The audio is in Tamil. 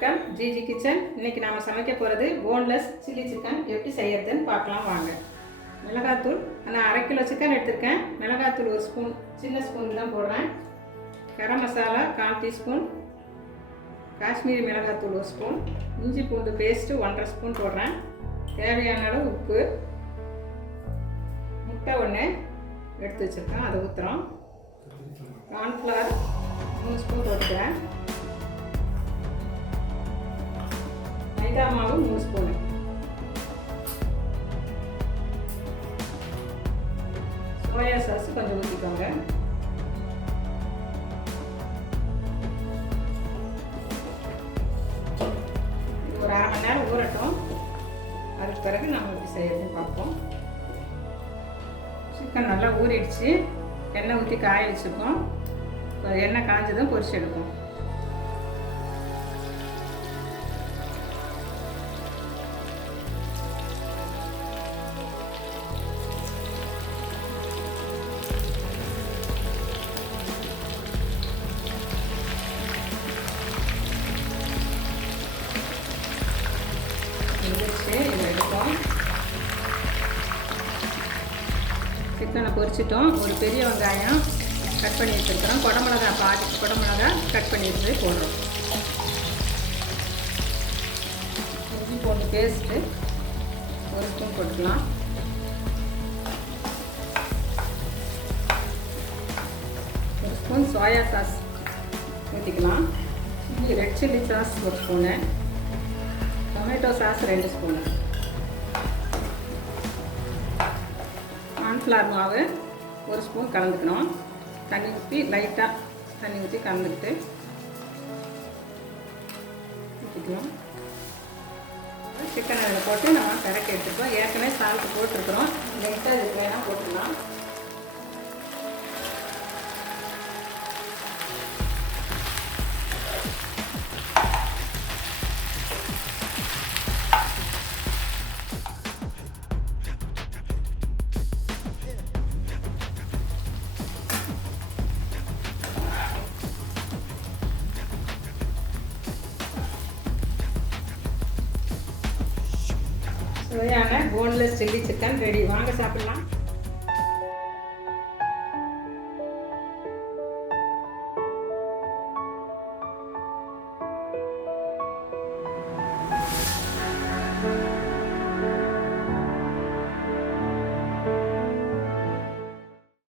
வணக்கம், ஜிஜி கிச்சன். இன்றைக்கி நாம் சமைக்க போகிறது போன்லெஸ் சில்லி சிக்கன். எப்படி செய்யறதுன்னு பார்க்கலாம் வாங்க. மிளகாத்தூள் நான் 1/2 கிலோ சிக்கன் எடுத்திருக்கேன். மிளகாத்தூள் 1 ஸ்பூன், சின்ன ஸ்பூன் தான் போடுறேன். கரம் மசாலா 1/4 டீஸ்பூன், காஷ்மீரி மிளகாத்தூள் 1 ஸ்பூன், இஞ்சி பூண்டு பேஸ்ட்டு 1/2 ஸ்பூன் போடுறேன். தேவையான அளவு உப்பு, முட்டை 1 எடுத்து வச்சுருக்கேன், அதை ஊற்றுறோம். கார்ன்ஃப்ளவர் 3 ஸ்பூன் போட்டுக்கிறேன். மைதா மாவு 3 ஸ்பூனு, சோயா சாஸ் கொஞ்சம் ஊற்றிக்கோங்க. இது ஒரு 1/2 மணி நேரம் ஊறட்டும். அதுக்கு பிறகு நம்ம எப்படி செய்யறதுன்னு பார்ப்போம். சிக்கன் நல்லா ஊறிடுச்சு. எண்ணெய் ஊற்றி காய வச்சுருக்கோம். எண்ணெய் காய்ஞ்சதும் பொரிச்சு எடுப்போம். இதை எடுப்போம். சிக்கனை பொரிச்சிட்டோம். ஒரு பெரிய வெங்காயம் கட் பண்ணி வச்சுருக்கிறோம். குடமிளகா பாதி குடமிளகா கட் பண்ணி வச்சு போடுறோம். இஞ்சி பூண்டு பேஸ்ட்டு 1 ஸ்பூன் போட்டுக்கலாம். ஒரு ஸ்பூன் சோயா சாஸ் ஊற்றிக்கலாம். Red chilli sauce 1 spoon, tomato sauce 2 spoon, cornflour மாவு 1 ஸ்பூன் கலந்துக்கணும். தண்ணி ஊற்றி லைட்டாக தண்ணி ஊற்றி கலந்துக்கிட்டு ஊற்றிக்கலாம். சிக்கன் அதில் போட்டு நம்ம கரைக்கி எடுத்துருக்கோம். ஏற்கனவே சால்ட்டு போட்டிருக்கிறோம். லைட்டாக இதுக்கு வேணால் போட்டுக்கலாம். சுவையான போன்லெஸ் சில்லி சிக்கன் ரெடி. வாங்க சாப்பிடலாம்.